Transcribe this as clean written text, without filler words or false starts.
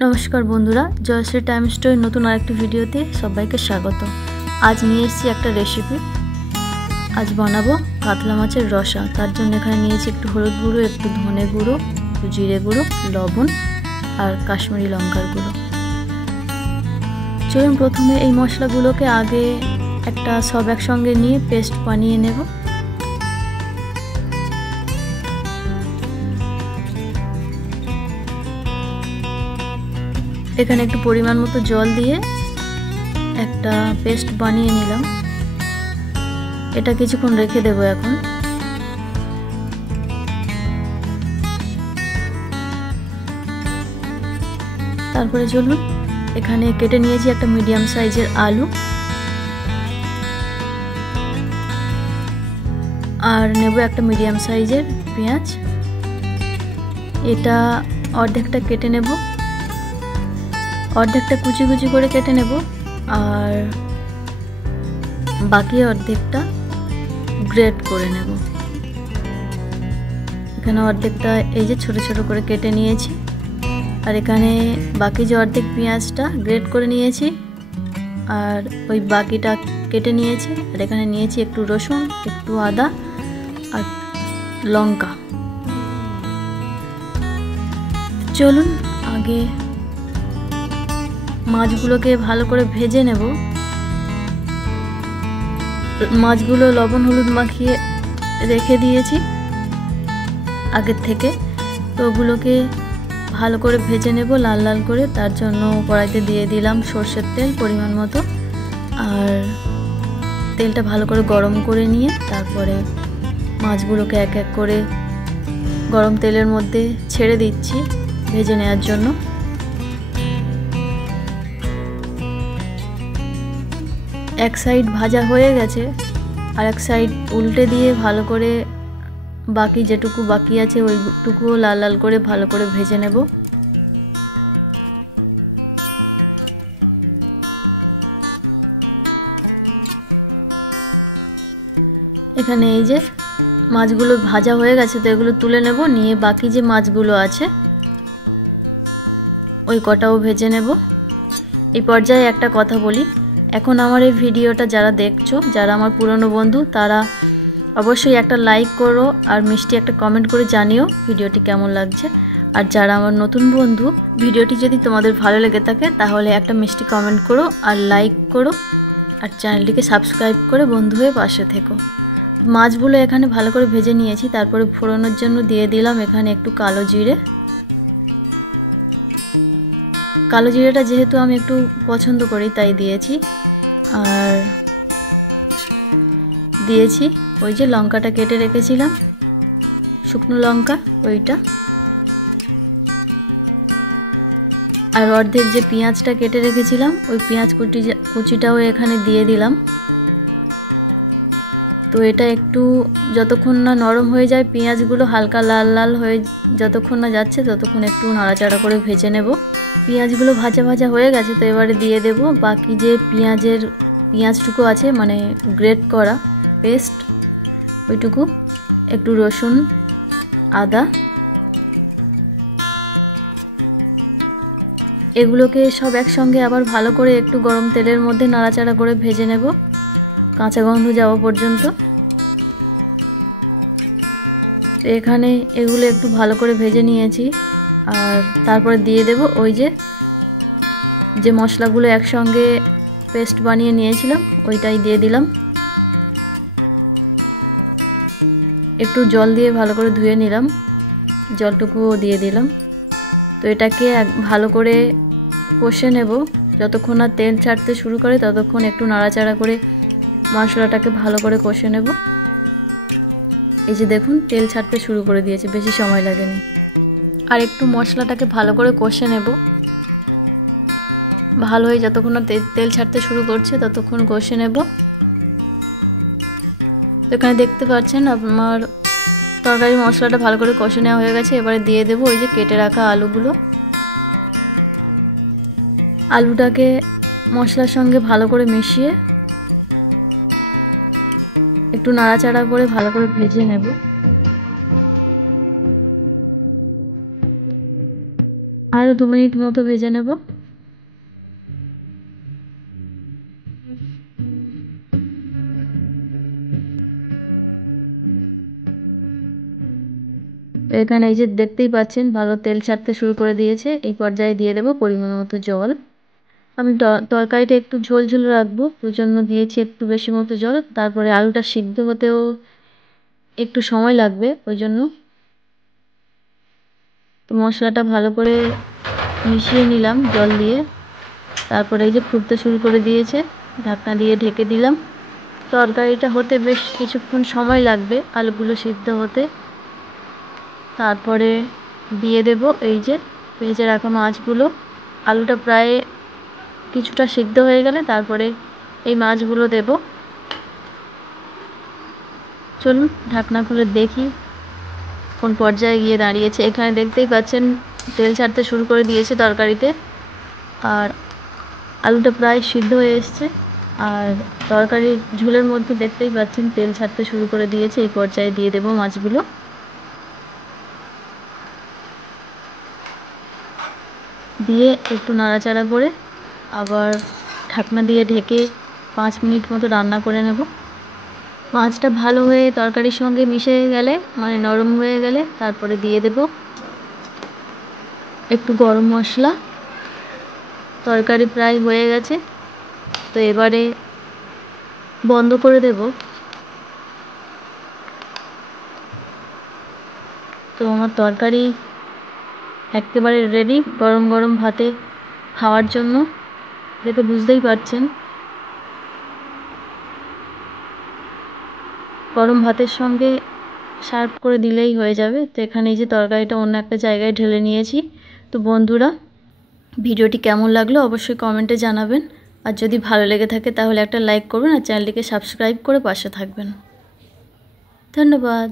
नमस्कार बंधुरा Jayashree time story नतून आरेकटी भिडियोते सबाइके स्वागत। आज निये एसेछि एकटा रेसिपि। आज बानाबो कातला माछेर रसा। तार जोन्नो एखाने नियेछि एकटु हलुद गुঁড়ো, एकटु धने गुঁড়ো, एकटु जिरे गुঁড়ো, लबण और काश्मीरी लंकार गुঁড়ো। चलुन प्रथमे एई मशलागुलोके आगे एकटा सब एकसंगे निये पेस्ट बानिये नेब। এখানে একটু পরিমাণ মতো জল দিয়ে একটা পেস্ট বানিয়ে নিলাম। এটা কিছুক্ষণ রেখে দেব। এখন তারপরে চলুন এখানে কেটে নিয়েছি একটা মিডিয়াম সাইজের আলু আর নেব একটা মিডিয়াম সাইজের পেঁয়াজ। এটা অর্ধেকটা কেটে নেব, অর্ধেকটা কুচি কুচি করে কেটে নেব আর বাকি অর্ধেকটা গ্রেট করে নেব। এখানে অর্ধেকটা এই যে ছোট ছোট করে কেটে নিয়েছি আর এখানে বাকি যে অর্ধেক পেঁয়াজটা গ্রেট করে নিয়েছি আর ওই বাকিটা কেটে নিয়েছি। আর এখানে নিয়েছি একটু রসুন, একটু আদা আর লঙ্কা। চলুন আগে মাছগুলোকে ভালো করে ভেজে নেব। মাছগুলো লবণ হলুদ মাখিয়ে রেখে দিয়েছি আগের থেকে, তো ওগুলোকে ভালো করে ভেজে নেব লাল লাল করে। তার জন্য কড়াইতে দিয়ে দিলাম সরষের তেল পরিমাণ মতো আর তেলটা ভালো করে গরম করে নিয়ে তারপরে মাছগুলোকে এক এক করে গরম তেলের মধ্যে ছেড়ে দিচ্ছি ভেজে নেওয়ার জন্য। এক সাইড ভাজা হয়ে গেছে আর এক সাইড উল্টে দিয়ে ভালো করে বাকি যেটুকু বাকি আছে ওইটুকুও লাল লাল করে ভালো করে ভেজে নেব। এখানে এই যে মাছগুলো ভাজা হয়ে গেছে, তো এগুলো তুলে নেব। নিয়ে বাকি যে মাছগুলো আছে ওই কটাও ভেজে নেব। এই পর্যায়ে একটা কথা বলি, এখন আমার এই ভিডিওটা যারা দেখছো, যারা আমার পুরনো বন্ধু, তারা অবশ্যই একটা লাইক করো আর মিষ্টি একটা কমেন্ট করে জানিও ভিডিওটি কেমন লাগছে। আর যারা আমার নতুন বন্ধু, ভিডিওটি যদি তোমাদের ভালো লেগে থাকে তাহলে একটা মিষ্টি কমেন্ট করো আর লাইক করো আর চ্যানেলটিকে সাবস্ক্রাইব করে বন্ধু হয়ে পাশে থেকো। মাছগুলো এখানে ভালো করে ভেজে নিয়েছি। তারপরে ফোড়নের জন্য দিয়ে দিলাম এখানে একটু কালো জিরে। কালো জিরেটা যেহেতু আমি একটু পছন্দ করি তাই দিয়েছি। আর দিয়েছি ওই যে লঙ্কাটা কেটে রেখেছিলাম, শুকনো লঙ্কা ওইটা। আর অর্ধেক যে পেঁয়াজটা কেটে রেখেছিলাম ওই পেঁয়াজ কুচিটাও এখানে দিয়ে দিলাম। তো এটা একটু যতক্ষণ না নরম হয়ে যায়, পেঁয়াজগুলো হালকা লাল লাল হয়ে যতক্ষণ না যাচ্ছে ততক্ষণ একটু নাড়াচাড়া করে ভেজে নেব। পেঁয়াজগুলো ভাজা ভাজা হয়ে গেছে, তো এবারে দিয়ে দেব বাকি যে পেঁয়াজটুকু আছে, মানে গ্রেট করা পেস্ট ওইটুকু, একটু রসুন আদা। এগুলোকে সব একসঙ্গে আবার ভালো করে একটু গরম তেলের মধ্যে নাড়াচাড়া করে ভেজে নেব কাঁচা গন্ধ যাওয়া পর্যন্ত। তো এখানে এগুলো একটু ভালো করে ভেজে নিয়েছি আর তারপরে দিয়ে দেব ওই যে মশলাগুলো একসঙ্গে পেস্ট বানিয়ে নিয়েছিলাম ওইটাই দিয়ে দিলাম। একটু জল দিয়ে ভালো করে ধুয়ে নিলাম, জলটুকুও দিয়ে দিলাম। তো এটাকে ভালো করে কষে নেব যতক্ষণ না তেল ছাড়তে শুরু করে, ততক্ষণ একটু নাড়াচাড়া করে মশলাটাকে ভালো করে কষে নেব। এই যে দেখুন তেল ছাড়তে শুরু করে দিয়েছে, বেশি সময় লাগেনি। আর একটু মশলাটাকে ভালো করে কষে নেব ভালো হয়ে, যতক্ষণ না তেল ছাড়তে শুরু করছে ততক্ষণ কষে নেব। তো এখানে দেখতে পাচ্ছেন আমার তরকারি মশলাটা ভালো করে কষে নেওয়া হয়ে গেছে। এবারে দিয়ে দেব ওই যে কেটে রাখা আলুগুলো। আলুটাকে মশলার সঙ্গে ভালো করে মিশিয়ে একটু নাড়াচাড়া করে ভালো করে ভেজে নেব। আরও 2 মিনিট মতো ভেজে নেব। এখানে এই যে দেখতেই পাচ্ছেন ভালো তেল ছাড়তে শুরু করে দিয়েছে। এই পর্যায়ে দিয়ে দেব পরিমাণ মতো জল। আমি তরকারিটা একটু ঝোল ঝোল রাখবো, ওই জন্য দিয়েছি একটু বেশি মতো জল। তারপরে আলুটা সিদ্ধ হতেও একটু সময় লাগবে, ওই জন্য তো মশলাটা ভালো করে মিশিয়ে নিলাম জল দিয়ে। তারপরে এই যে ফুটতে শুরু করে দিয়েছে, ঢাকনা দিয়ে ঢেকে দিলাম। তরকারিটা হতে বেশ কিছুক্ষণ সময় লাগবে, আলুগুলো সিদ্ধ হতে। তারপরে দিয়ে দেব এই যে ভেজে রাখা মাছগুলো। আলুটা প্রায় কিছুটা সিদ্ধ হয়ে গেলে তারপরে এই মাছগুলো দেব। চলুন ঢাকনা খুলে দেখি কোন পর্যায়ে গিয়ে দাঁড়িয়েছে। এখানে দেখতেই পাচ্ছেন তেল ছাড়তে শুরু করে দিয়েছে তরকারিতে, আর আলুটা প্রায় সিদ্ধ হয়ে এসছে। আর তরকারির ঝোলের মধ্যে দেখতেই পাচ্ছেন তেল ছাড়তে শুরু করে দিয়েছে। এই পর্যায়ে দিয়ে দেব মাছগুলো। দিয়ে একটু নাড়াচাড়া করে আবার ঢাকনা দিয়ে ঢেকে 5 মিনিট মতো রান্না করে নেব। মাছটা ভালো হয়ে তরকারির সঙ্গে মিশে গেলে, মানে নরম হয়ে গেলে, তারপরে দিয়ে দেব একটু গরম মশলা। তরকারি প্রায় হয়ে গেছে, তো এবারে বন্ধ করে দেব। তো আমার তরকারি একেবারে রেডি গরম গরম ভাতে খাওয়ার জন্য। দেখে বুঝতেই পারছেন গরম ভাতের সঙ্গে সার্ভ করে দিলেই হয়ে যাবে। তো এখানে এই যে তরকারিটা অন্য একটা জায়গায় ঢেলে নিয়েছি। তো বন্ধুরা, ভিডিওটি কেমন লাগলো অবশ্যই কমেন্টে জানাবেন। আর যদি ভালো লেগে থাকে তাহলে একটা লাইক করবেন আর চ্যানেলটিকে সাবস্ক্রাইব করে পাশে থাকবেন। ধন্যবাদ।